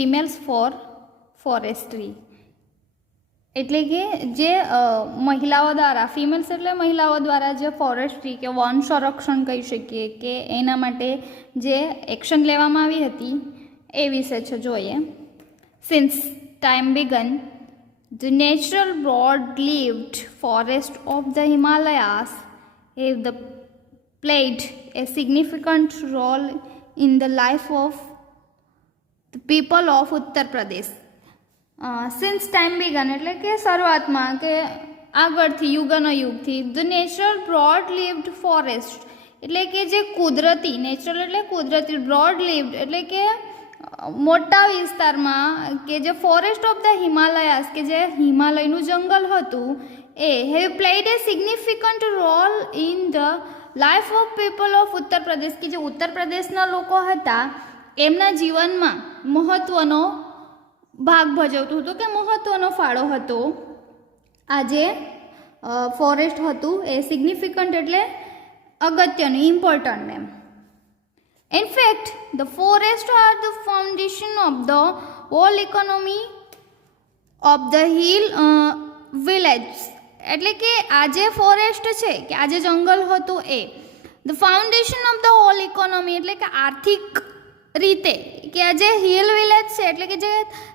Females four forestry, એટલે કે જે મહિલાઓ દ્વારા, ફિમેલ્સ એટલે મહિલાઓ દ્વારા જે ફોરેસ્ટ્રી કે વન સંરક્ષણ કહી શકીએ કે એના માટે જે એક્શન લેવામાં આવી હતી એ વિશે છે જોઈએ. Since time began the natural broad-leaved forest of the Himalayas have played a significant role in the life of the people of Uttar Pradesh. Since time began એટલે કે શરૂઆતમાં કે આગળથી યુગનો યુગથી ધ નેચરલ બ્રોડ લીવ્ડ ફોરેસ્ટ એટલે કે જે કુદરતી, નેચરલ એટલે કુદરતી, બ્રોડ લીવ્ડ એટલે કે મોટા વિસ્તારમાં કે જે ફોરેસ્ટ ઓફ ધ હિમાલયાસ કે જે હિમાલયનું જંગલ હતું એ have played a significant role in the life of people of Uttar Pradesh કે જે ઉત્તર પ્રદેશના લોકો હતા એમના જીવનમાં મહત્ત્વનો ભાગ ભજવતું હતું કે મહત્ત્વનો ફાળો હતો. આ જે ફોરેસ્ટ હતું એ સિગ્નિફિકન્ટ એટલે અગત્યનું, ઇમ્પોર્ટન્ટ એમ. In fact, the forests are the foundation of the whole economy of the hill village. એટલે કે આ જે ફોરેસ્ટ છે કે આ જે જંગલ હતું એ the foundation of the whole economy એટલે કે આર્થિક રીતે કે આ જે હિલ વિલેજ છે એટલે કે જે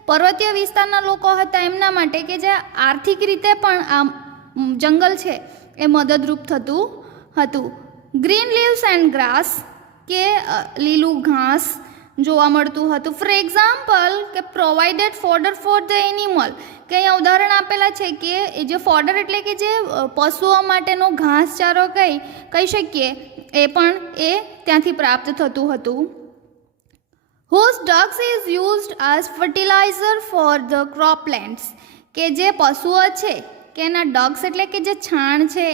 પર્વતીય વિસ્તારના લોકો હતા એમના માટે કે જે આર્થિક રીતે પણ આ જંગલ છે એ મદદરૂપ થતું હતું. ગ્રીન લીવ્સ એન્ડ ગ્રાસ કે લીલું ઘાસ જોવા મળતું હતું. ફોર એક્ઝામ્પલ કે provided fodder for the animal કે અહીંયા ઉદાહરણ આપેલા છે કે એ જે ફોડર એટલે કે જે પશુઓ માટેનો ઘાસચારો કહી શકીએ એ પણ એ ત્યાંથી પ્રાપ્ત થતું હતું. whose dung is used as fertilizer for the croplands કે જે પશુઓ છે કે એના ડગ્સ એટલે કે જે છાણ છે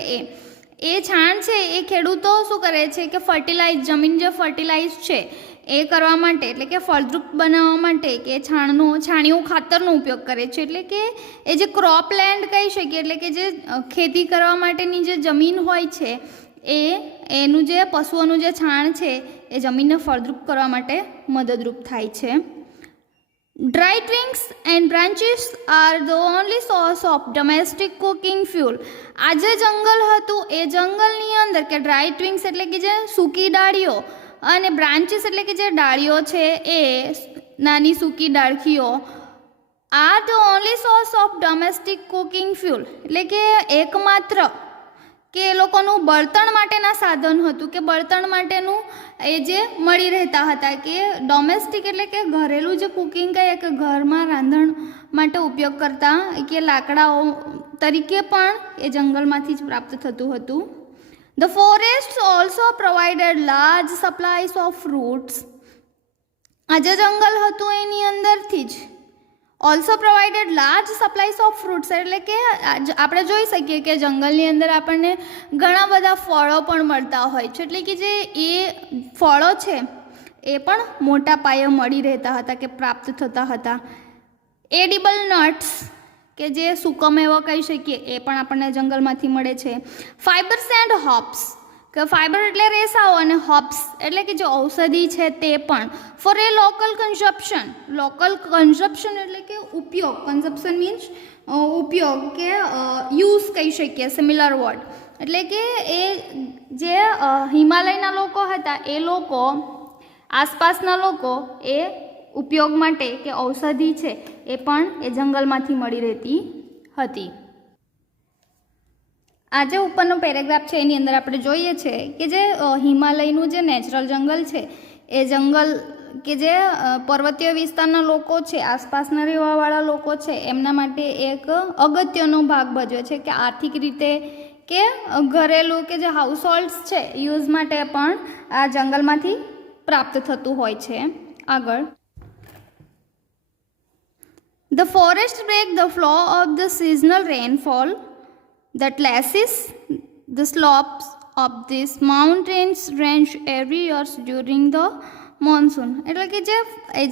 એ છાણ છે એ ખેડૂતો શું કરે છે કે ફર્ટિલાઇઝ, જમીન જે ફર્ટિલાઇઝ છે એ કરવા માટે એટલે કે ફળદ્રુપ બનાવવા માટે કે છાણિયું ખાતરનો ઉપયોગ કરે છે. એટલે કે એ જે ક્રોપલેન્ડ કહી શકીએ એટલે કે જે ખેતી કરવા માટેની જે જમીન હોય છે એનું જે પશુઓનું જે છાણ છે એ જમીનને ફળદ્રુપ કરવા માટે મદદરૂપ થાય છે. Dry twigs and branches are the only source of domestic cooking fuel. આ જે જંગલ હતું એ જંગલની અંદર કે ડ્રાય ટ્વિગ્સ એટલે કે જે સૂકી ડાળીઓ અને બ્રાન્ચીસ એટલે કે જે ડાળીઓ છે એ નાની સૂકી ડાળખીઓ are the only source of domestic cooking fuel એટલે કે એકમાત્ર કે એ લોકોનું બળતણ માટેના સાધન હતું કે બળતણ માટેનું એ જે મળી રહેતા હતા કે ડોમેસ્ટિક એટલે કે ઘરેલું જે કુકિંગ કહીએ કે ઘરમાં રાંધણ માટે ઉપયોગ કરતા કે લાકડાઓ તરીકે પણ એ જંગલમાંથી જ પ્રાપ્ત થતું હતું. The forest also provided large supplies of fruits. આ જે જંગલ હતું એની અંદરથી જ also provided large supplies of fruits એટલે કે આપણે જોઈ શકીએ કે જંગલની અંદર આપણને ઘણા બધા ફળો પણ મળતા હોય છે. એટલે કે જે એ ફળો છે એ પણ મોટા પાયે મળી રહેતા હતા કે પ્રાપ્ત થતા હતા. એડિબલ નટ્સ કે જે સૂકોમેવો કહી શકીએ એ પણ આપણને જંગલમાંથી મળે છે. ફાઇબર્સ એન્ડ હોપ્સ કે ફાઇબર એટલે રેસાઓ અને હોપ્સ એટલે કે જે ઔષધિ છે તે પણ ફોર એ લોકલ કન્ઝપ્શન. લોકલ કન્ઝપ્શન એટલે કે ઉપયોગ, કન્ઝપ્શન મીન્સ ઉપયોગ કે યુઝ કહી શકીએ, સિમિલર વર્ડ. એટલે કે એ જે હિમાલયના લોકો હતા એ લોકો, આસપાસના લોકો એ ઉપયોગ માટે કે ઔષધિ છે એ પણ એ જંગલમાંથી મળી રહેતી હતી. આ જે ઉપરનો પેરેગ્રાફ છે એની અંદર આપણે જોઈએ છે કે જે હિમાલયનું જે નેચરલ જંગલ છે એ જંગલ કે જે પર્વતીય વિસ્તારના લોકો છે, આસપાસના રહેવાવાળા લોકો છે એમના માટે એક અગત્યનો ભાગ ભજવે છે કે આર્થિક રીતે કે ઘરેલું કે જે હાઉસહોલ્ડ્સ છે યુઝ માટે પણ આ જંગલમાંથી પ્રાપ્ત થતું હોય છે. આગળ the forest break the flow of the seasonal rainfall that lashes the slopes of these mountains range every year during the monsoon. એટલે કે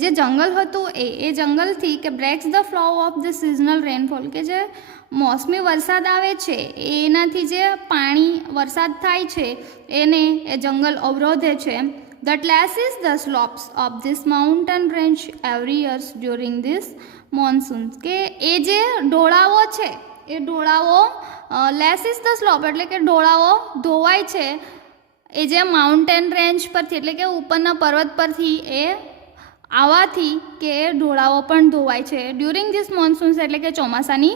જે જંગલ હતું એ જંગલથી કે breaks the flow of the seasonal rainfall કે જે મોસમી વરસાદ આવે છે એનાથી જે પાણી વરસાદ થાય છે એને એ જંગલ અવરોધે છે. that lashes the slopes of this mountain range every year during this monsoon. કે એ જે ઢોળાવો છે એ ઢોળાવો લેસીસ ધ સ્લોપ એટલે કે ઢોળાવો ધોવાય છે એ જે માઉન્ટેન રેન્જ પરથી એટલે કે ઉપરના પર્વત પરથી એ આવવાથી કે એ ઢોળાવો પણ ધોવાય છે ડ્યુરિંગ ધીસ મોન્સૂન્સ એટલે કે ચોમાસાની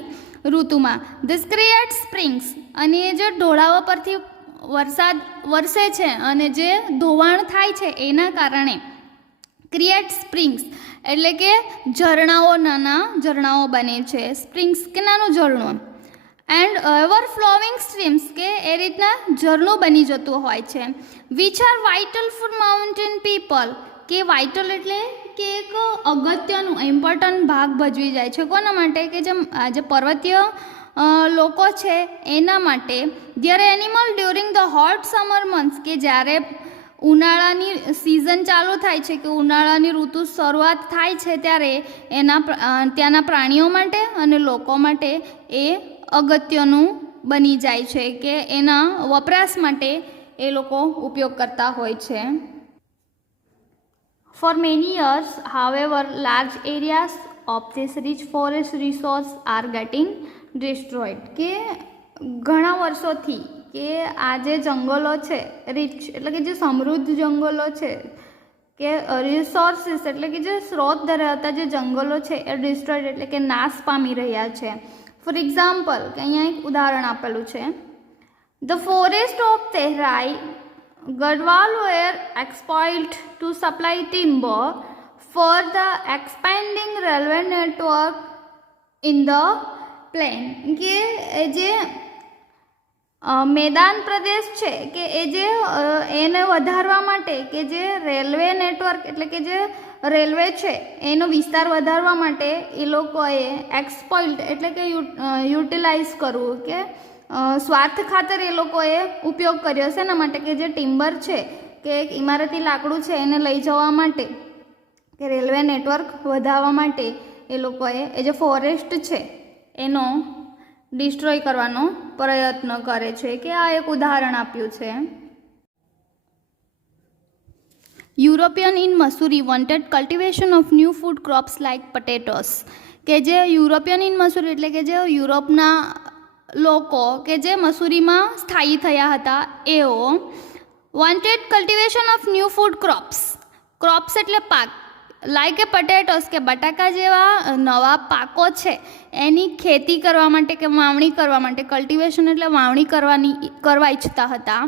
ઋતુમાં. ધીસ ક્રિએટ સ્પ્રિંગ્સ અને એ જે ઢોળાવો પરથી વરસાદ વરસે છે અને જે ધોવાણ થાય છે એના કારણે ક્રિએટ સ્પ્રિંગ્સ એટલે કે ઝરણાઓ, નાના ઝરણાઓ બને છે. સ્પ્રિંગ્સ કે નાનું ઝરણું. એન્ડ એવર ફ્લોવિંગ સ્ટ્રીમ્સ કે એ રીતના ઝરણું બની જતું હોય છે. Which are vital for mountain people કે વાઇટલ એટલે કે એક અગત્યનું ઇમ્પોર્ટન્ટ ભાગ ભજવી જાય છે કોના માટે કે જે પર્વતીય લોકો છે એના માટે. There animal during the hot summer months કે જ્યારે ઉનાળાની સિઝન ચાલુ થાય છે કે ઉનાળાની ઋતુ શરૂઆત થાય છે ત્યારે ત્યાંના પ્રાણીઓ માટે અને લોકો માટે એ અગત્યનું બની જાય છે કે એના વપરાશ માટે એ લોકો ઉપયોગ કરતા હોય છે. For many years, however, large areas of this rich forest resource are getting destroyed. કે ઘણા વર્ષોથી કે આ જે જંગલો છે રીચ એટલે કે જે સમૃદ્ધ જંગલો છે કે રિસોર્સિસ એટલે કે જે સ્ત્રોત ધરાવતા જે જંગલો છે એ ડિસ્ટ્રોયડ એટલે કે નાશ પામી રહ્યા છે. ફોર એક્ઝામ્પલ કે અહીંયા એક ઉદાહરણ આપેલું છે. The forest of Tehri Garhwal were exploited to supply timber for the expanding railway network in the plain. કે જે મેદાન પ્રદેશ છે કે એ જે એને વધારવા માટે કે જે રેલવે નેટવર્ક એટલે કે જે રેલવે છે એનો વિસ્તાર વધારવા માટે એ લોકોએ એક્સપ્લોઇટ એટલે કે યુટિલાઇઝ કરવું કે સ્વાર્થ ખાતર એ લોકોએ ઉપયોગ કર્યો છે એના માટે કે જે ટિમ્બર છે કે એક ઇમારતી લાકડું છે એને લઈ જવા માટે કે રેલવે નેટવર્ક વધારવા માટે એ લોકોએ એ જે ફોરેસ્ટ છે એનો ડિસ્ટ્રોય કરવાનો પ્રયત્ન કરે છે કે આ એક ઉદાહરણ આપ્યું છે. European in Mussoorie wanted cultivation of new food crops like potatoes. કે જે યુરોપિયન ઇન મસૂરી એટલે કે જે યુરોપના લોકો કે જે મસૂરીમાં સ્થાયી થયા હતા એઓ wanted cultivation of new food crops એટલે પાક લાઈક એ પટેટોસ કે બટાકા જેવા નવા પાકો છે એની ખેતી કરવા માટે કે વાવણી કરવા માટે કલ્ટિવેશન એટલે વાવણી કરવા ઈચ્છતા હતા.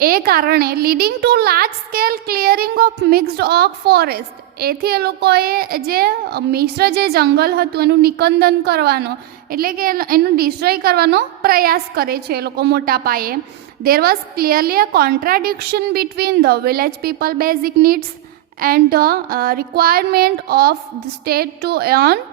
એ કારણે leading to large scale clearing of mixed oak forest એથી એ લોકોએ જે મિશ્ર જે જંગલ હતું એનું નિકંદન કરવાનો એટલે કે એનું ડિસ્ટ્રોય કરવાનો પ્રયાસ કરે છે એ લોકો મોટા પાયે. There was clearly a contradiction between the village people basic needs and the requirement of the state to earn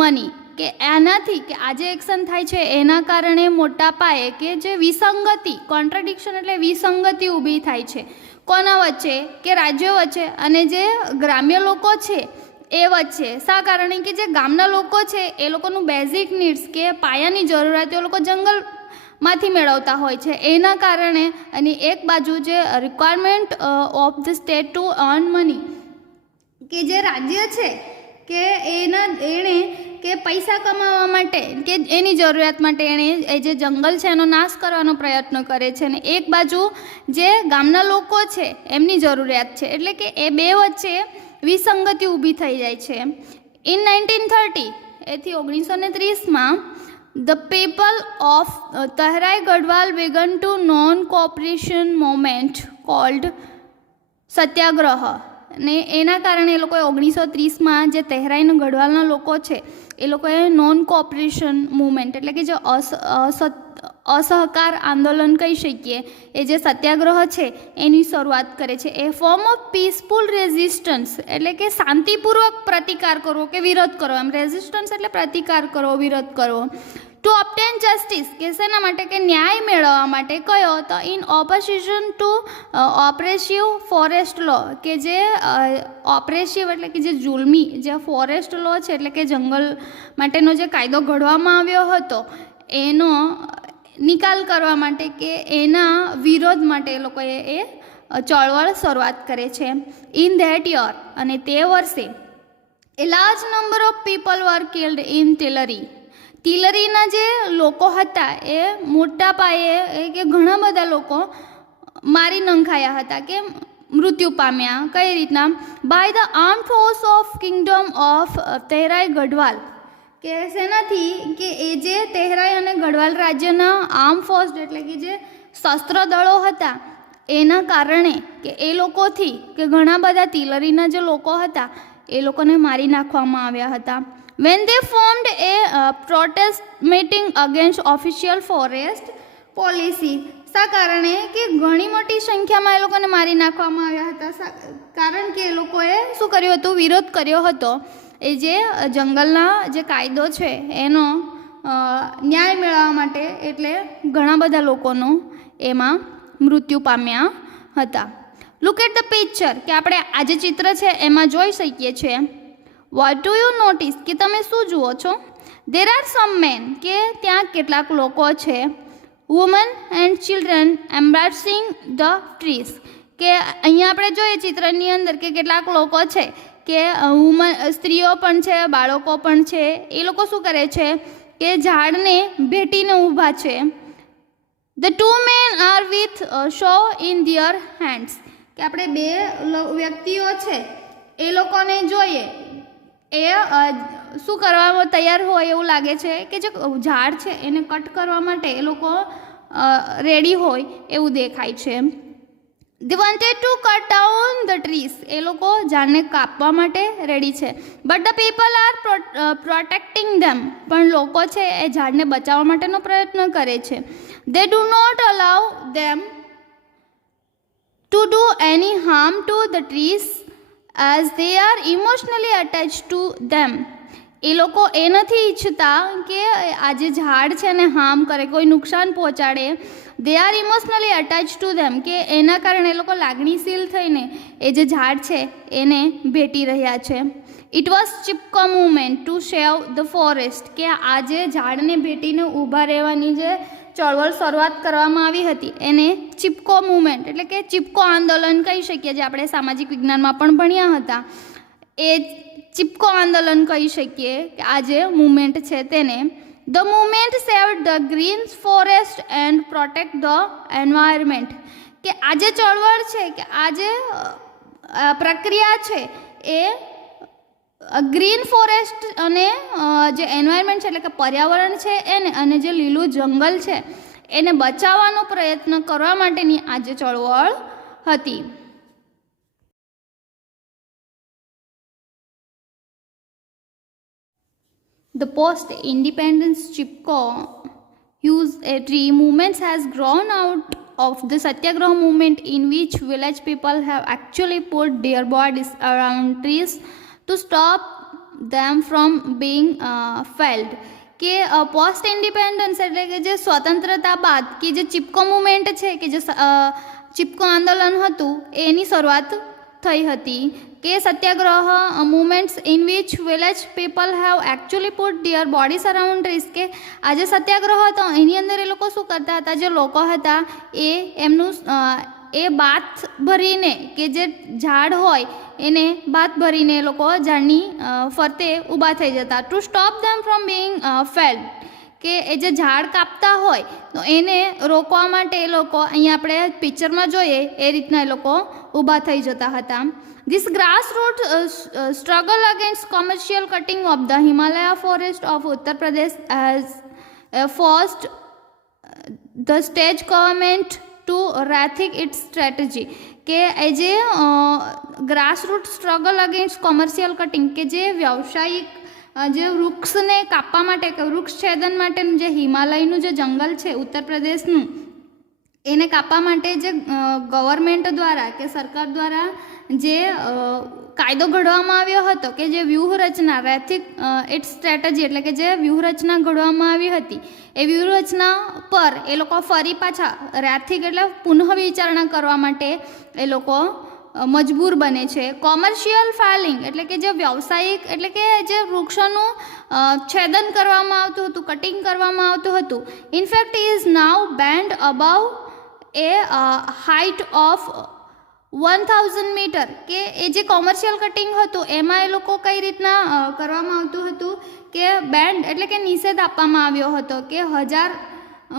money. કે એનાથી કે આ જે એક્શન થાય છે એના કારણે મોટા પાયે કે જે વિસંગતિ કોન્ટ્રાડિક્શન એટલે વિસંગતિ ઊભી થાય છે કોના વચ્ચે કે રાજ્યો વચ્ચે અને જે ગ્રામ્ય લોકો છે એ વચ્ચે. શા કારણે કે જે ગામના લોકો છે એ લોકોનું બેઝિક નીડ્સ કે પાયાની જરૂરિયાત એ લોકો જંગલમાંથી મેળવતા હોય છે એના કારણે અને એક બાજુ જે requirement of the state to earn money કે જે રાજ્ય છે કે એણે કે પૈસા કમાવા માટે કે એની જરૂરિયાત માટે એણે એ જે જંગલ છે એનો નાશ કરવાનો પ્રયત્ન કરે છે અને એક બાજુ જે ગામના લોકો છે એમની જરૂરિયાત છે એટલે કે એ બે વચ્ચે વિસંગતિ ઊભી થઈ જાય છે. ઇન 1930 એથી 1930માં the people of Tehri Garhwal began to non cooperation movement called satyagraha. ને એના કારણે એ લોકોએ 1930માં જે તહેરાઈના ગઢવાલના લોકો છે એ લોકોએ નોન કોઓપરેશન મૂવમેન્ટ એટલે કે જે અસહકાર આંદોલન કહી શકીએ એ જે સત્યાગ્રહ છે એની શરૂઆત કરે છે. એ ફોર્મ ઓફ પીસફુલ રેઝિસ્ટન્સ એટલે કે શાંતિપૂર્વક પ્રતિકાર કરવો કે વિરોધ કરવો. એમ રેઝિસ્ટન્સ એટલે પ્રતિકાર કરવો, વિરોધ કરવો. ટુ ઓબ્ટેન જસ્ટિસ કે શેના માટે કે ન્યાય મેળવવા માટે કયો તો ઇન ઓપોઝિશન ટુ ઓપ્રેસિવ ફોરેસ્ટ લો કે જે ઓપ્રેસિવ એટલે કે જે જુલ્મી જે ફોરેસ્ટ લો છે એટલે કે જંગલ માટેનો જે કાયદો ઘડવામાં આવ્યો હતો એનો નિકાલ કરવા માટે કે એના વિરોધ માટે એ લોકોએ એ ચળવળ શરૂઆત કરે છે. ઇન ધેટ યર, અને તે વર્ષે a large number of people were killed in Tilari. તિલરીના જે લોકો હતા એ મોટા પાયે કે ઘણા બધા લોકો મારી નંખાયા હતા કે મૃત્યુ પામ્યા. કઈ રીતના? By the armed force of kingdom of Tehri Garhwal. કે શેનાથી? કે એ જે તેહરાઈ અને ગઢવાલ રાજ્યના આર્મ ફોર્સ એટલે કે જે શસ્ત્ર દળો હતા એના કારણે કે એ લોકોથી કે ઘણા બધા તિલરીના જે લોકો હતા એ લોકોને મારી નાખવામાં આવ્યા હતા. When they formed A protest meeting against official forest policy. શા કારણે? કે ઘણી મોટી સંખ્યામાં એ લોકોને મારી નાખવામાં આવ્યા હતા, કારણ કે એ લોકોએ શું કર્યું હતું? વિરોધ કર્યો હતો એ જે જંગલના જે કાયદો છે એનો ન્યાય મેળવવા માટે. એટલે ઘણા બધા લોકોનું એમાં મૃત્યુ પામ્યા હતા. લુક એટ ધ પિક્ચર, કે આપણે આ જે ચિત્ર છે એમાં જોઈ શકીએ છીએ. What do you notice? કે તમે શું જુઓ છો? દેર આર સમ મેન, કે ત્યાં કેટલાક લોકો છે. Woman and children embracing the trees. કે અહીંયા આપણે જોઈએ ચિત્રની અંદર કે કેટલાક લોકો છે કે સ્ત્રીઓ પણ છે, બાળકો પણ છે. એ લોકો શું કરે છે? કે ઝાડને ભેટીને ઊભા છે. The two men are with saw in their hands. કે આપણે બે વ્યક્તિઓ છે એ લોકોને જોઈએ એ શું કરવામાં તૈયાર હોય એવું લાગે છે કે જે ઝાડ છે એને કટ કરવા માટે એ લોકો રેડી હોય એવું દેખાય છે. They wanted to cut down the trees. એ લોકો ઝાડને કાપવા માટે રેડી છે. But the people are protecting them. પણ લોકો છે એ ઝાડને બચાવવા માટેનો પ્રયત્ન કરે છે. They do not allow them to do any harm to the trees as they are emotionally attached to them. એ લોકો એ નથી ઈચ્છતા કે આ જે ઝાડ છે ને હાર્મ કરે, કોઈ નુકસાન પહોંચાડે. They are emotionally attach to them, કે એના કારણે એ લોકો લાગણીશીલ થઈને એ જે ઝાડ છે એને ભેટી રહ્યા છે. It was Chipko movement two save the forest. કે આ જે ઝાડને ભેટીને ઊભા રહેવાની જે ચળવળ શરૂઆત કરવામાં આવી હતી એને ચિપકો મુવમેન્ટ એટલે કે ચિપકો આંદોલન કહી શકીએ, જે આપણે સામાજિક વિજ્ઞાનમાં પણ ભણ્યા હતા. એ ચિપકો આંદોલન કહી શકીએ કે આ જે મુવમેન્ટ છે તેને. The movement saved the green forest and protect the environment. કે આ જે ચળવળ છે કે આ જે પ્રક્રિયા છે એ ગ્રીન ફોરેસ્ટ અને જે એન્વાયરમેન્ટ છે એટલે કે પર્યાવરણ છે એને અને જે લીલું જંગલ છે એને બચાવવાનો પ્રયત્ન કરવા માટેની આ જે ચળવળ હતી. The post-independence Chipko tree movement has grown out of the Satyagraha movement, in which village people have actually put their bodies around trees to stop them from being felled. કે પોસ્ટ ઇન્ડિપેન્ડન્સ એટલે કે જે સ્વતંત્રતા બાદ કે જે Chipko movement છે કે જે ચિપકો આંદોલન હતું એની શરૂઆત થઈ હતી. કે satyagraha movements in which village people have actually put their bodies around trees. કે આ જે સત્યાગ્રહ હતો એની અંદર એ લોકો શું કરતા હતા? જે લોકો હતા એ એમનું એ બાથ ભરીને કે જે ઝાડ હોય એને બાથ ભરીને એ લોકો ઝાડની ફરતે ઊભા થઈ જતા. To stop them from Bing failed. કે એ જે ઝાડ કાપતા હોય તો એને રોકવા માટે એ લોકો અહીંયા આપણે પિક્ચરમાં જોઈએ એ રીતના એ લોકો ઊભા થઈ જતા હતા. This grassroots struggle against commercial cutting of the Himalaya forest of Uttar Pradesh has forced the state government to rethink its strategy. કે એ જે grassroot struggle against commercial cutting કે જે વ્યવસાયિક જે વૃક્ષને કાપવા માટે કે વૃક્ષ છેદન માટેનું જે હિમાલયનું જે જંગલ છે ઉત્તર પ્રદેશનું એને કાપવા માટે જે ગવર્મેન્ટ દ્વારા કે સરકાર દ્વારા જે કાયદો ઘડવામાં આવ્યો હતો કે જે વ્યૂહરચના રેથિક ઇટ્સ સ્ટ્રેટેજી એટલે કે જે વ્યૂહરચના ઘડવામાં આવી હતી એ વ્યૂહરચના પર એ લોકો ફરી પાછા રેથિક એટલે પુનઃ વિચારણા કરવા માટે એ લોકો મજબૂર બને છે. કોમર્શિયલ ફેલિંગ એટલે કે જે વ્યવસાયિક એટલે કે જે વૃક્ષોનું છેદન કરવામાં આવતું હતું, કટિંગ કરવામાં આવતું હતું, in fact is now banned above a height of 1000 metre કે એ જે કોમર્શિયલ કટિંગ હતું એમાં એ લોકો કઈ રીતના કરવામાં આવતું હતું કે બેન્ડ એટલે કે નિષેધ આપવામાં આવ્યો હતો કે 1000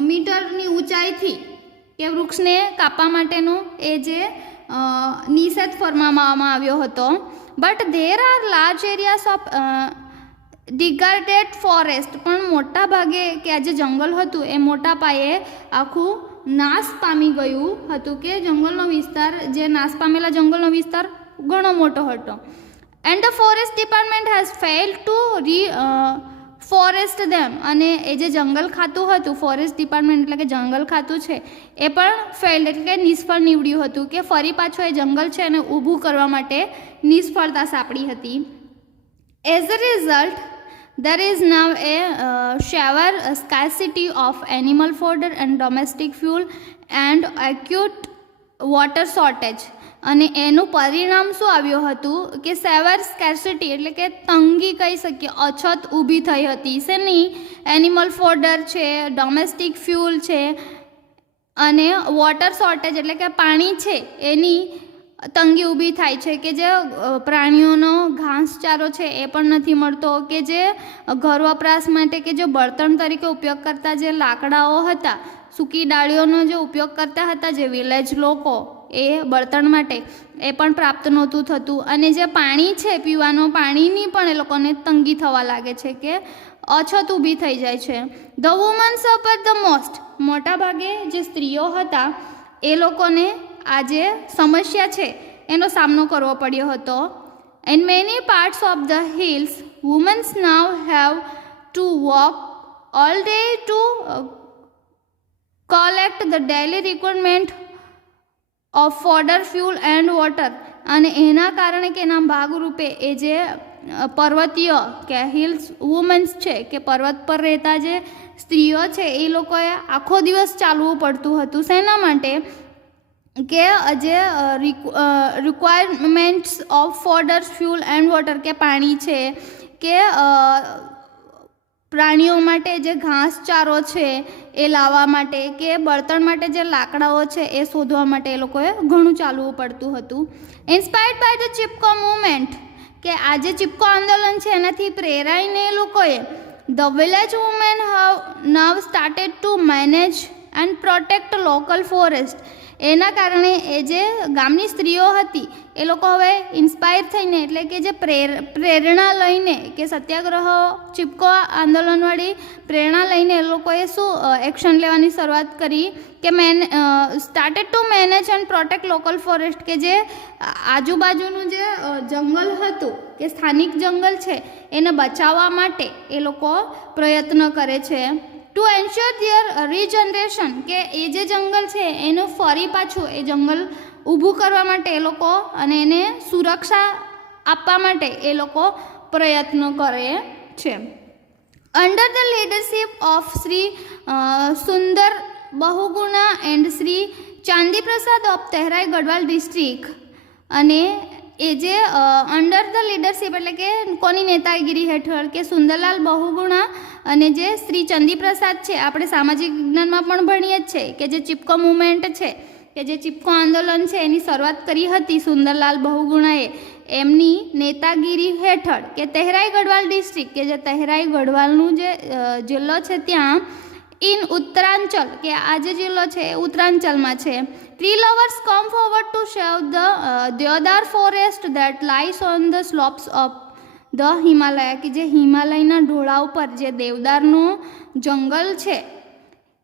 મીટરની ઊંચાઈથી કે વૃક્ષને કાપવા માટેનો એ જે નિષેધ ફરમાવવામાં આવ્યો હતો. But there are large areas of degraded forest, પણ મોટા ભાગે કે આ જે જંગલ હતું એ મોટા પાયે આખું નાશ પામી ગયું હતું કે જંગલનો વિસ્તાર જે નાશ પામેલા જંગલનો વિસ્તાર ઘણો મોટો હતો. And the forest department has failed to forest them, અને એ જે જંગલ ખાતું હતું ફોરેસ્ટ ડિપાર્ટમેન્ટ એટલે કે જંગલ ખાતું છે એ પણ ફેઇલ્ડ એટલે કે નિષ્ફળ નીવડ્યું હતું કે ફરી પાછું એ જંગલ છે એને ઊભું કરવા માટે નિષ્ફળતા સાંપડી હતી. As a result there is now a severe scarcity of animal fodder and domestic fuel and acute water shortage. અને એનું પરિણામ શું આવ્યું હતું કે સેવર સ્કેર્સિટી એટલે કે તંગી કહી શકીએ, અછત ઊભી થઈ હતી. શેની? એનિમલ ફોડર છે, ડોમેસ્ટિક ફ્યુલ છે અને વોટર શોર્ટેજ એટલે કે પાણી છે એની તંગી ઊભી થાય છે કે જે પ્રાણીઓનો ઘાસચારો છે એ પણ નથી મળતો, કે જે ઘર વપરાશ માટે કે જે બળતણ તરીકે ઉપયોગ કરતા જે લાકડાઓ હતા, સૂકી ડાળીઓનો જે ઉપયોગ કરતા હતા જે વિલેજ લોકો એ બળતણ માટે એ પણ પ્રાપ્ત નહોતું થતું. અને જે પાણી છે પીવાનું પાણીની પણ એ લોકોને તંગી થવા લાગે છે કે અછત ઊભી થઈ જાય છે. ધ વુમન સફર ધ મોસ્ટ, મોટા ભાગે જે સ્ત્રીઓ હતા એ લોકોને આ જે સમસ્યા છે એનો સામનો કરવો પડ્યો હતો. In many parts of the hills women's now have to walk all day to collect the daily requirement of fodder fuel and water. અને એના કારણે કે એના ભાગરૂપે એ જે પર્વતીય કે હિલ્સ વુમન્સ છે કે પર્વત પર રહેતા જે સ્ત્રીઓ છે એ લોકોએ આખો દિવસ ચાલવું પડતું હતું. શેના માટે? કે જે requirements of fodder fuel and water કે પાણી છે કે પ્રાણીઓ માટે જે ઘાસચારો છે એ લાવવા માટે કે બળતણ માટે જે લાકડાઓ છે એ શોધવા માટે એ લોકોએ ઘણું ચાલવું પડતું હતું. Inspired by the Chipko movement, કે આ જે ચિપકો આંદોલન છે એનાથી પ્રેરાઈને એ લોકોએ the village women have now started to manage and protect local forest. એના કારણે એ જે ગામની સ્ત્રીઓ હતી એ લોકો હવે ઇન્સ્પાયર થઈને એટલે કે જે પ્રેરણા લઈને કે સત્યાગ્રહ ચિપકો આંદોલનવાળી પ્રેરણા લઈને એ લોકોએ શું એક્શન લેવાની શરૂઆત કરી કે started to manage and protect local forest, કે જે આજુબાજુનું જે જંગલ હતું કે સ્થાનિક જંગલ છે એને બચાવવા માટે એ લોકો પ્રયત્ન કરે છે. ટુ એન્શ્યોર ધીયર રીજનરેશન, કે એ જે જંગલ છે એનું ફરી પાછું એ જંગલ ઊભું કરવા માટે એ લોકો અને એને સુરક્ષા આપવા માટે એ લોકો પ્રયત્નો કરે છે. Under the leadership of Shri Sundar Bahuguna and Shri ચાંદી પ્રસાદ ઓફ તહેરાઈ ગઢવાલ ડિસ્ટ્રિક્ટ. અને એ જે અંડર ધ લીડરશિપ એટલે કે કોની નેતાગીરી હેઠળ કે સુંદરલાલ બહુગુણા અને જે શ્રી ચંદી પ્રસાદ છે, આપણે સામાજિક વિજ્ઞાનમાં પણ ભણીએ જ છે કે જે ચિપકો મુવમેન્ટ છે કે જે ચિપકો આંદોલન છે એની શરૂઆત કરી હતી સુંદરલાલ બહુગુણાએ, એમની નેતાગીરી હેઠળ કે તહેરાઈ ગઢવાલ ડિસ્ટ્રિક્ટ કે જે તહેરાઈ ગઢવાલનું જે જિલ્લો છે ત્યાં ઇન ઉત્તરાંચલ કે આ જે જિલ્લો છે એ ઉત્તરાંચલમાં છે. Tree lovers come forward to save the deodar forest that lies on the slopes of the Himalaya, કે જે હિમાલયના ઢોળા ઉપર જે દેવદારનું જંગલ છે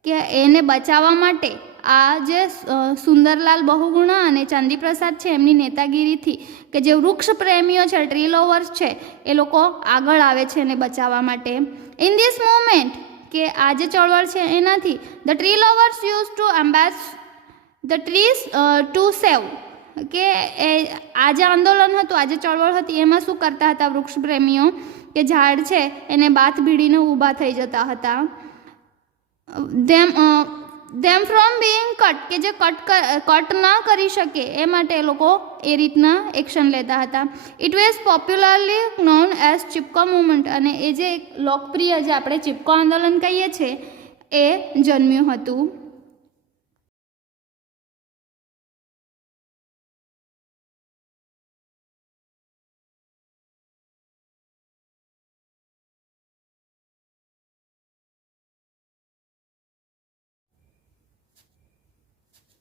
કે એને બચાવવા માટે આ જે સુંદરલાલ બહુગુણા અને ચાંદી પ્રસાદ છે એમની નેતાગીરીથી કે જે વૃક્ષ પ્રેમીઓ છે ટ્રી લવર્સ છે એ લોકો આગળ આવે છે એને બચાવવા માટે. ઇન ધીસ મુવમેન્ટ કે આ જે ચળવળ છે એનાથી the tree lovers use to embrace the trees to save, કે આ જે આંદોલન હતું આ જે ચળવળ હતી એમાં શું કરતા હતા વૃક્ષ પ્રેમીઓ કે ઝાડ છે એને બાથ ભીડીને ઊભા થઈ જતા હતા. ધેમ ફ્રોમ બિંગ કટ, કે જે કટ ના કરી શકે એ માટે એ લોકો એ રીતના એક્શન લેતા હતા. It was popularly known as Chipko movement, અને એ જે લોકપ્રિય જે આપણે ચિપકો આંદોલન કહીએ છીએ એ જન્મ્યું હતું.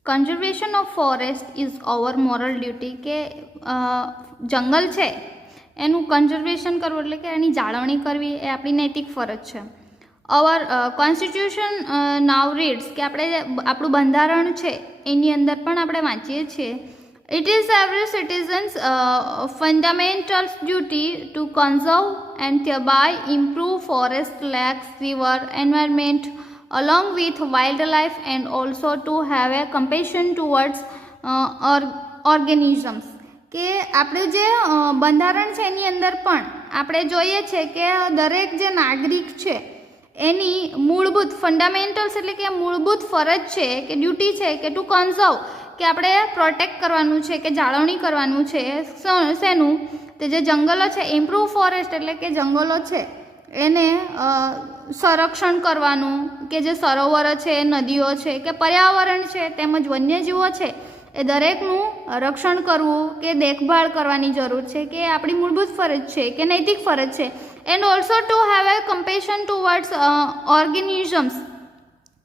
Conservation of forest is our moral duty, કે જંગલ છે એનું કન્ઝર્વેશન કરવું એટલે કે એની જાળવણી કરવી એ આપણી નૈતિક ફરજ છે. અવર કોન્સ્ટિટ્યુશન નાવ રીડ્સ, કે આપણું બંધારણ છે એની અંદર પણ આપણે વાંચીએ છીએ, it is every citizens fundamental duty to conserve and thereby improve forest, lakes, river, environment along with wildlife and also to have a compassion towards organisms. કે આપણું જે બંધારણ છે એની અંદર પણ આપણે જોઈએ છે કે દરેક જે નાગરિક છે એની મૂળભૂત ફંડામેન્ટલ્સ એટલે કે મૂળભૂત ફરજ છે કે ડ્યુટી છે કે ટુ કન્ઝર્વ, કે આપણે પ્રોટેક્ટ કરવાનું છે કે જાળવણી કરવાનું છે શેનું, તે જે જંગલો છે, ઇમ્પ્રૂવ ફોરેસ્ટ એટલે કે જંગલો છે એને સંરક્ષણ કરવાનું, કે જે સરોવરો છે, નદીઓ છે કે પર્યાવરણ છે તેમજ વન્યજીવો છે એ દરેકનું રક્ષણ કરવું કે દેખભાળ કરવાની જરૂર છે, કે આપણી મૂળભૂત ફરજ છે કે નૈતિક ફરજ છે. And also to have a compassion towards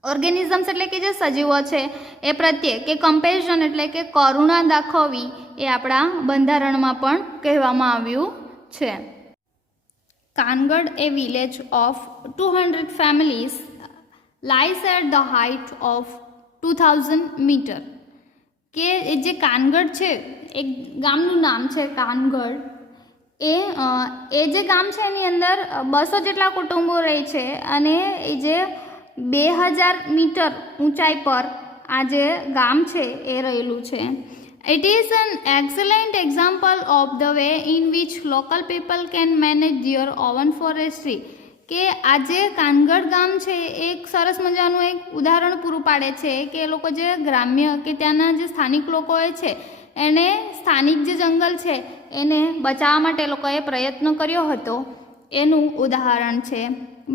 organisms એટલે કે જે સજીવો છે એ પ્રત્યે, કે કમ્પેશન એટલે કે કરુણા દાખવવી એ આપણા બંધારણમાં પણ કહેવામાં આવ્યું છે. Kangad, a village of 200 families, lies at the height of 2000 meter. કે જે કાનગડ છે એક ગામનું નામ છે કાનગડ, એ જે ગામ છે એની અંદર 200 જેટલા કુટુંબો રહે છે અને એ જે 2000 મીટર ઊંચાઈ પર આ જે ગામ છે એ રહેલું છે. It is an excellent example of the way in which local people can manage their own forestry. કે આ જે કાનગડ ગામ છે એક સરસ મજાનું એક ઉદાહરણ પૂરું પાડે છે કે એ લોકો જે ગ્રામ્ય કે ત્યાંના જે સ્થાનિક લોકોએ છે એને સ્થાનિક જે જંગલ છે એને બચાવવા માટે લોકોએ પ્રયત્ન કર્યો હતો એનું ઉદાહરણ છે.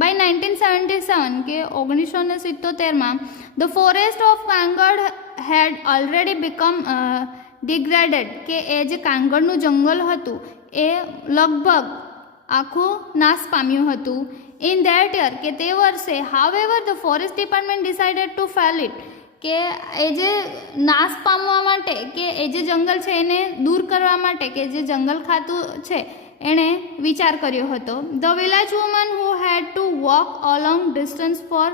બાય 1977 કે 1977માં the forest of Kangad had already become degraded, કે એ જે કાનગડનું જંગલ હતું એ લગભગ આખું નાશ પામ્યું હતું. ઇન ધેટ યર, કે તે વર્ષે, however the forest department decided to fail it, કે એ જે નાશ પામવા માટે કે એ જે જંગલ છે એને દૂર કરવા માટે કે જે જંગલ ખાતું છે એણે વિચાર કર્યો હતો. The village woman who had to walk a long distance for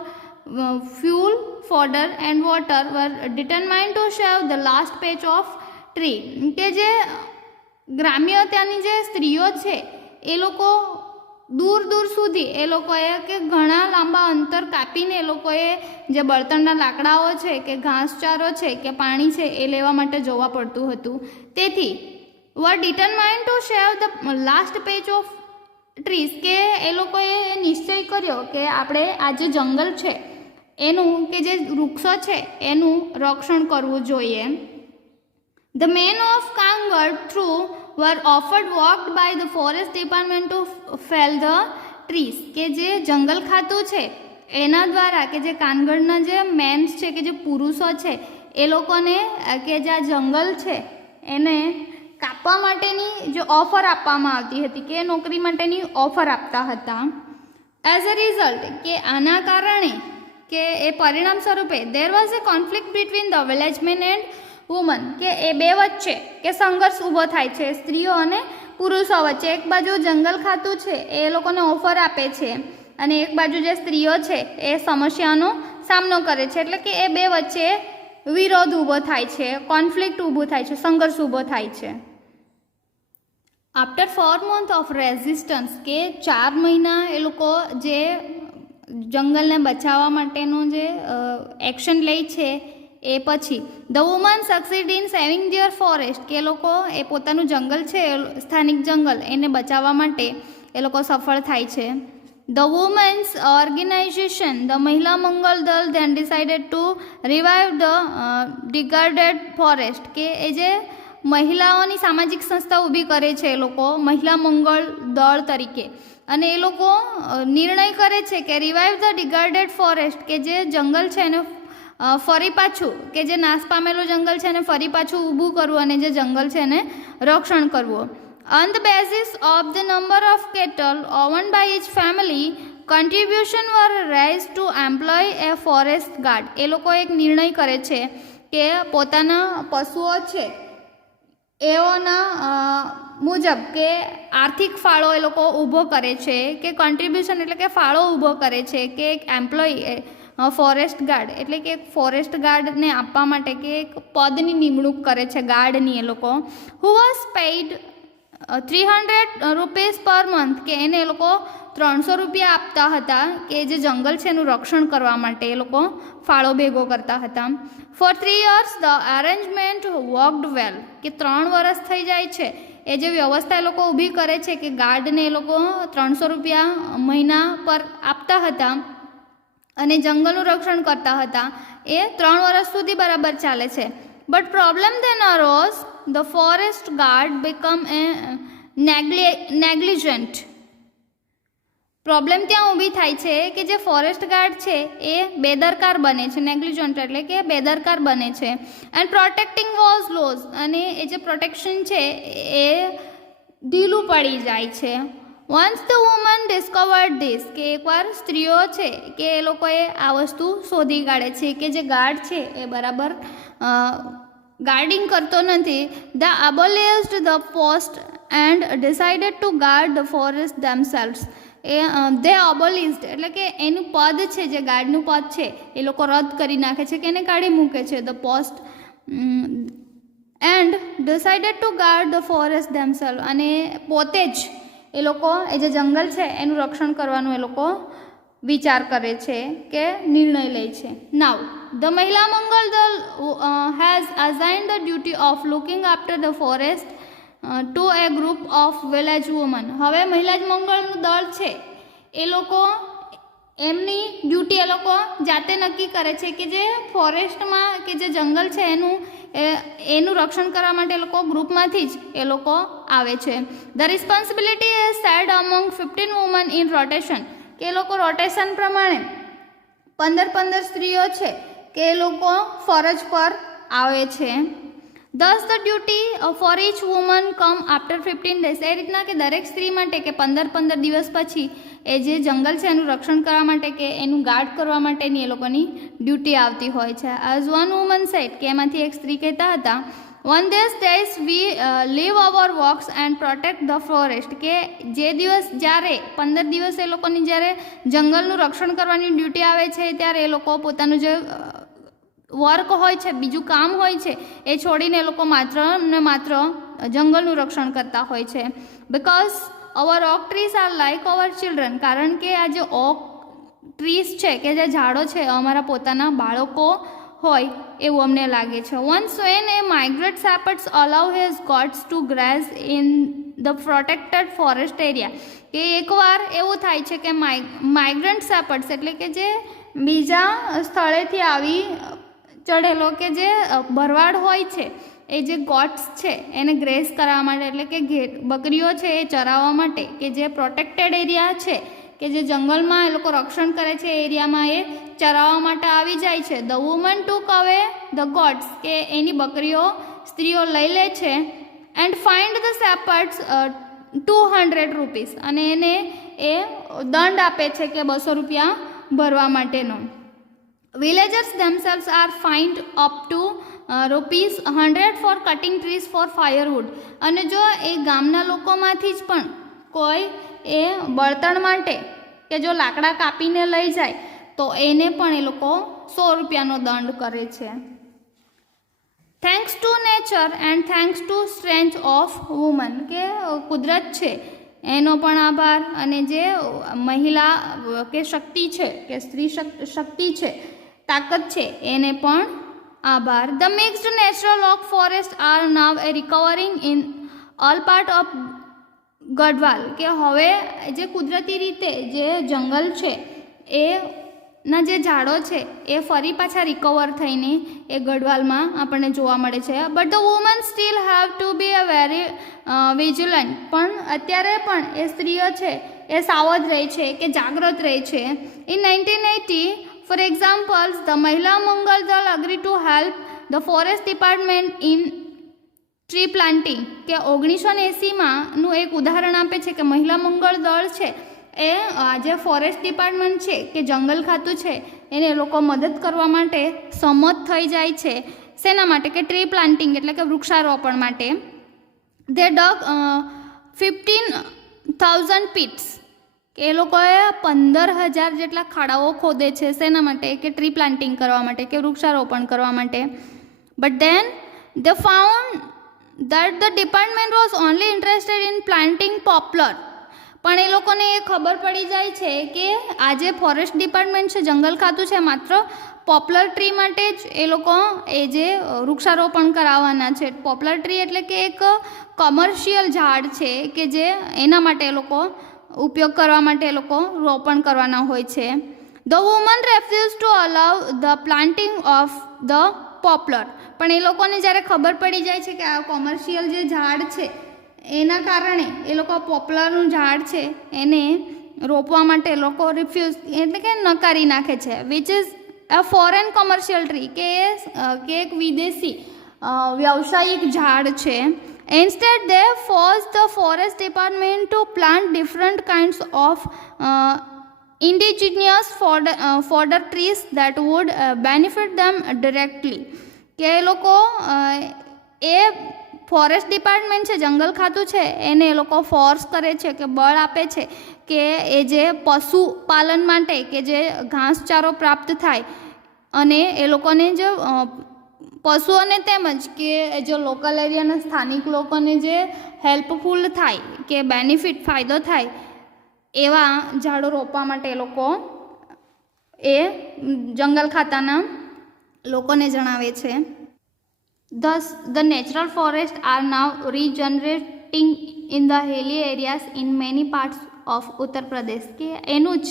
fuel, fodder and water were determined to save the last patch of tree. કે જે ગ્રામ્ય ત્યાંની જે સ્ત્રીઓ છે એ લોકો દૂર દૂર સુધી એ લોકોએ કે ઘણા લાંબા અંતર કાપીને એ લોકોએ જે બળતણના લાકડાઓ છે કે ઘાસચારો છે કે પાણી છે એ લેવા માટે જવા પડતું હતું. તેથી were determined to save the last patch of trees, કે એ લોકોએ નિશ્ચય કર્યો કે આપણે આ જે જંગલ છે એનું કે જે વૃક્ષો છે એનું રક્ષણ કરવું જોઈએ. The men of Kangad through were offered walked by the forest department to fell the trees. કે જે જંગલ ખાતું છે એના દ્વારા કે જે કાનગડના જે મેન્સ છે કે જે પુરુષો છે એ લોકોને કે જે આ જંગલ છે એને કાપવા માટેની જે ઓફર આપવામાં આવતી હતી કે નોકરી માટેની ઓફર આપતા હતા. એઝ અ રિઝલ્ટ, કે આના કારણે કે એ પરિણામ સ્વરૂપે there was a conflict between the village men and woman, કે એ બે વચ્ચે કે સંઘર્ષ ઊભો થાય છે સ્ત્રીઓ અને પુરુષો વચ્ચે. એક બાજુ જંગલ ખાતું છે એ લોકોને ઓફર આપે છે અને એક બાજુ જે સ્ત્રીઓ છે એ સમસ્યાનો સામનો કરે છે, એટલે કે એ બે વચ્ચે વિરોધ ઊભો થાય છે, કોન્ફ્લિક્ટ ઊભું થાય છે, સંઘર્ષ ઊભો થાય છે. આફ્ટર 4 months ઓફ રેઝિસ્ટન્સ, કે 4 મહિના એ લોકો જે જંગલને બચાવવા માટેનું જે એક્શન લે છે એ પછી the woman succeed in saving their forest, કે એ લોકો એ પોતાનું જંગલ છે સ્થાનિક જંગલ એને બચાવવા માટે એ લોકો સફળ થાય છે. The women's organisation the Mahila Mangal Dal then decided to revive the degraded forest, કે એ જે મહિલાઓની સામાજિક સંસ્થા ઊભી કરે છે એ લોકો મહિલા મંગળ દળ તરીકે, અને એ લોકો નિર્ણય કરે છે કે રિવાઇવ ધ ડિગાર્ડેડ ફોરેસ્ટ, કે જે જંગલ છે એને ફરી પાછું કે જે નાશ પામેલું જંગલ છે એને ફરી પાછું ઊભું કરવું અને જે જંગલ છે એને રક્ષણ કરવું. On the basis of the number of cattle owned by each family, contribution were raised to employ a forest guard. એ લોકો એક નિર્ણય કરે છે કે પોતાના પશુઓ છે એઓના મુજબ કે આર્થિક ફાળો એ લોકો ઊભો કરે છે, કે કોન્ટ્રીબ્યુશન એટલે કે ફાળો ઊભો કરે છે, કે એક એમ્પ્લોય ફોરેસ્ટ ગાર્ડ એટલે કે એક ફોરેસ્ટ ગાર્ડને આપવા માટે કે એક પદની નિમણૂક કરે છે ગાર્ડની એ લોકો, who was paid 300 rupees per month, કે એને એ લોકો 300 રૂપિયા આપતા હતા કે જે જંગલ છે એનું રક્ષણ કરવા માટે એ લોકો ફાળો ભેગો કરતા હતા. For 3 years the arrangement worked well, કે 3 વર્ષ થઈ જાય છે એ જે વ્યવસ્થા એ લોકો ઊભી કરે છે કે ગાર્ડને એ લોકો 300 રૂપિયા મહિના પર આપતા હતા અને જંગલનું રક્ષણ કરતા હતા, એ 3 વર્ષ સુધી બરાબર ચાલે છે. But problem then arose, the forest guard become a negligent. Problem ત્યાં ઊભી થાય છે કે જે ફોરેસ્ટ ગાર્ડ છે એ બેદરકાર બને છે, નેગ્લિજન્ટ એટલે કે બેદરકાર બને છે. એન્ડ પ્રોટેક્ટિંગ વોઝ લોઝ, અને એ જે પ્રોટેક્શન છે એ ઢીલું પડી જાય છે. Once the woman discovered this, કે એકવાર સ્ત્રીઓ છે કે એ લોકોએ આ વસ્તુ શોધી કાઢે છે કે જે ગાર્ડ છે એ બરાબર ગાર્ડિંગ કરતો નથી. The abolished the post and decided to guard the forest themselves. They abolished એટલે કે એનું પદ છે, જે ગાર્ડનું પદ છે એ લોકો રદ કરી નાખે છે કે એને કાઢી મૂકે છે, the post, and decided to guard the forest themselves, અને પોતે જ એ લોકો એ જે જંગલ છે એનું રક્ષણ કરવાનું એ લોકો વિચાર કરે છે કે નિર્ણય લે છે. નાવ the Mahila Mangal Dal has assigned the duty of looking after the forest to a group of village woman. હવે મહિલા મંગળનું દળ છે એ લોકો એમની ડ્યુટી એ લોકો જાતે નક્કી કરે છે કે જે ફોરેસ્ટમાં કે જે જંગલ છે એનું રક્ષણ કરવા માટે એ લોકો ગ્રુપમાંથી જ એ લોકો આવે છે. The responsibility is shared among 15 woman in rotation, કે એ લોકો રોટેશન પ્રમાણે 15 સ્ત્રીઓ છે કે એ લોકો ફરજ પર આવે છે. Thus the duty for each woman come after 15 days. એ રીતના કે દરેક સ્ત્રી માટે કે 15 દિવસ પછી એ જે જંગલ છે એનું રક્ષણ કરવા માટે કે એનું ગાર્ડ કરવા માટેની એ લોકોની ડ્યુટી આવતી હોય છે. એઝ વન વુમન સેડ, કે એમાંથી એક સ્ત્રી કહેતા હતા, one these days we leave our works and protect the forest, કે જે દિવસ જ્યારે 15 દિવસ એ લોકોની જ્યારે જંગલનું રક્ષણ કરવાની ડ્યુટી આવે છે ત્યારે એ લોકો પોતાનું જે વર્ક હોય છે, બીજું કામ હોય છે એ છોડીને એ લોકો માત્ર ને માત્ર જંગલનું રક્ષણ કરતા હોય છે. Because our oak trees are like our children, કારણ કે આ જે ઓક ટ્રીઝ છે કે જે ઝાડો છે અમારા પોતાના બાળકો હોય એવું અમને લાગે છે. Once when a migrate shepherds allow his goats to graze in the protected forest area, કે એકવાર એવું થાય છે કે માઇગ્રન્ટ શેપર્ડ્સ એટલે કે જે બીજા સ્થળેથી આવી ચઢેલો કે જે ભરવાડ હોય છે એ જે ગોટ્સ છે એને ગ્રેસ કરવા માટે એટલે કે બકરીઓ છે એ ચરાવવા માટે કે જે પ્રોટેક્ટેડ એરિયા છે કે જે જંગલમાં એ લોકો રક્ષણ કરે છે એ એરિયામાં એ ચરાવવા માટે આવી જાય છે. ધ વુમન ટુક અવે ધ ગોટ્સ, કે એની બકરીઓ સ્ત્રીઓ લઈ લે છે. એન્ડ ફાઇન્ડ ધ શેપર્ડ્સ 200 રૂપીસ, અને એને એ દંડ આપે છે કે 200 રૂપિયા ભરવા માટેનો. Villagers themselves are fined up to ₹100 for cutting trees for firewood. અને જો એ ગામના લોકોમાંથી જ પણ કોઈ એ બળતણ માટે કે જો લાકડા કાપીને લઈ જાય તો એને પણ એ લોકો 100 રૂપિયાનો દંડ કરે છે. Thanks to nature and thanks to strength of woman, કે કુદરત છે એનો પણ આભાર, અને જે મહિલા કે શક્તિ છે કે સ્ત્રી શક્તિ છે, તાકાત છે, એને પણ આભાર. The mixed natural oak forest are now a recovering in all part of Garhwal, કે હવે જે કુદરતી રીતે જે જંગલ છે એ ના જે ઝાડો છે એ ફરી પાછા રિકવર થઈને એ ગઢવાલમાં આપણને જોવા મળે છે. But the woman still have to be a very vigilant, પણ અત્યારે પણ એ સ્ત્રીઓ છે એ સાવધ રહે છે કે જાગૃત રહે છે. In 1980, for example, the Mahila Mangal Dal agreed to help the forest department in tree planting, કે 1980માં નું એક ઉદાહરણ આપે છે કે મહિલા મંગળ દળ છે એ જે ફોરેસ્ટ ડિપાર્ટમેન્ટ છે કે જંગલ ખાતું છે એને લોકો મદદ કરવા માટે સંમત થઈ જાય છે. શેના માટે કે ટ્રી પ્લાન્ટિંગ એટલે કે વૃક્ષારોપણ માટે. દે ડગ 15,000 pits કે એ લોકોએ 15,000 જેટલા ખાડાઓ ખોદે છે શેના માટે કે ટ્રી પ્લાન્ટિંગ કરવા માટે કે વૃક્ષારોપણ કરવા માટે. But than they found that the department was only interested in planting poplar. પણ એ લોકોને એ ખબર પડી જાય છે કે આ જે ફોરેસ્ટ ડિપાર્ટમેન્ટ છે, જંગલ ખાતું છે, માત્ર પોપ્લર ટ્રી માટે જ એ લોકો એ જે વૃક્ષારોપણ કરાવવાના છે. પોપ્લર ટ્રી એટલે કે એક કોમર્શિયલ ઝાડ છે કે જે એના માટે એ લોકો ઉપયોગ કરવા માટે એ લોકો રોપણ કરવાના હોય છે. The woman refuse to allow the planting of the poplar. પણ એ લોકોને જ્યારે ખબર પડી જાય છે કે આ કોમર્શિયલ જે ઝાડ છે એના કારણે એ લોકો પોપ્લરનું ઝાડ છે એને રોપવા માટે એ લોકો રિફ્યુઝ એટલે કે નકારી નાખે છે. Which is a foreign commercial tree કે એક વિદેશી વ્યવસાયિક ઝાડ છે. Instead they force the forest department to plant different kinds of indigenous fodder trees that would benefit them directly. કે એ લોકો એ ફોરેસ્ટ ડિપાર્ટમેન્ટ છે, જંગલ ખાતું છે, એને એ લોકો ફોર્સ કરે છે કે બળ આપે છે કે એ જે પશુપાલન માટે કે જે ઘાસચારો પ્રાપ્ત થાય અને એ લોકોને જે પશુઓને તેમજ કે જો લોકલ એરિયાના સ્થાનિક લોકોને જે હેલ્પફુલ થાય કે બેનિફિટ ફાયદો થાય એવા ઝાડો રોપવા માટે એ લોકો એ જંગલ ખાતાના લોકોને જણાવે છે. Thus, the natural forests are now regenerating in the hilly areas in many parts of ઉત્તર પ્રદેશ. કે એનું જ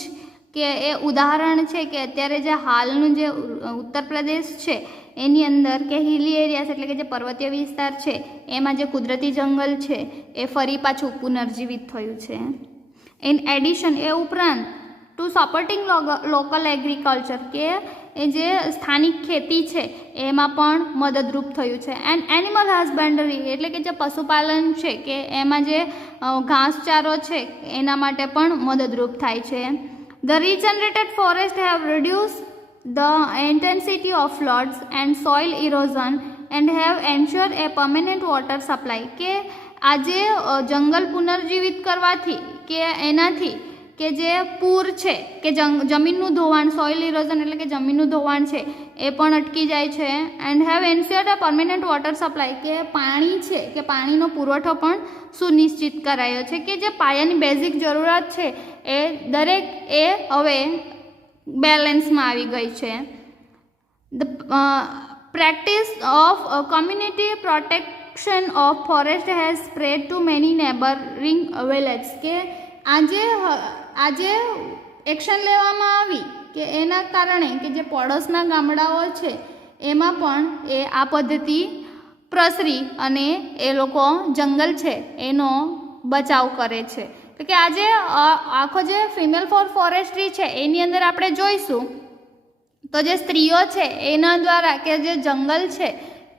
કે એ ઉદાહરણ છે કે અત્યારે જે હાલનું જે ઉત્તર પ્રદેશ છે એની અંદર કે હિલી એરિયાસ એટલે કે જે પર્વતીય વિસ્તાર છે એમાં જે કુદરતી જંગલ છે એ ફરી પાછું પુનર્જીવિત થયું છે. ઇન એડિશન એ ઉપરાંત ટુ સપોર્ટિંગ લોકલ એગ્રીકલ્ચર કે એ જે સ્થાનિક ખેતી છે એમાં પણ મદદરૂપ થયું છે. એન્ડ એનિમલ હસબન્ડરી એટલે કે જે પશુપાલન છે કે એમાં જે ઘાસચારો છે એના માટે પણ મદદરૂપ થાય છે. The regenerated forest have reduce the intensity of floods and soil erosion and have ensure a permanent water supply. કે આજે જંગલ પુનર્જીવિત કરવાથી કે એનાથી કે જે પૂર છે કે જમીનનું ધોવાણ, સોઇલ ઇરોઝન એટલે કે જમીનનું ધોવાણ છે એ પણ અટકી જાય છે. And have એન્શ્યોર્ડ a permanent water supply કે પાણી છે કે પાણીનો પુરવઠો પણ સુનિશ્ચિત કરાયો છે કે જે પાયાની બેઝિક જરૂરત છે એ દરેક એ હવે બેલેન્સમાં આવી ગઈ છે. The practice of community protection of forest has spread to many neighbouring village. કે આજે એક્શન લેવામાં આવી કે એના કારણે કે જે પડોશના ગામડાઓ છે એમાં પણ એ આ પદ્ધતિ પ્રસરી અને એ લોકો જંગલ છે એનો બચાવ કરે છે. એટલે કે આજે આખો જે ફિમેલ ફોર ફોરેસ્ટ્રી છે એની અંદર આપણે જોઈશું તો જે સ્ત્રીઓ છે એના દ્વારા કે જે જંગલ છે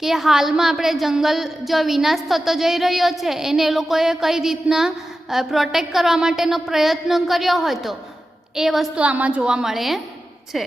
કે હાલમાં આપણે જંગલ જો વિનાશ થતો જઈ રહ્યો છે એને એ લોકોએ કઈ રીતના પ્રોટેક્ટ કરવા માટેનો પ્રયત્ન કર્યો હોય તો એ વસ્તુ આમાં જોવા મળે છે.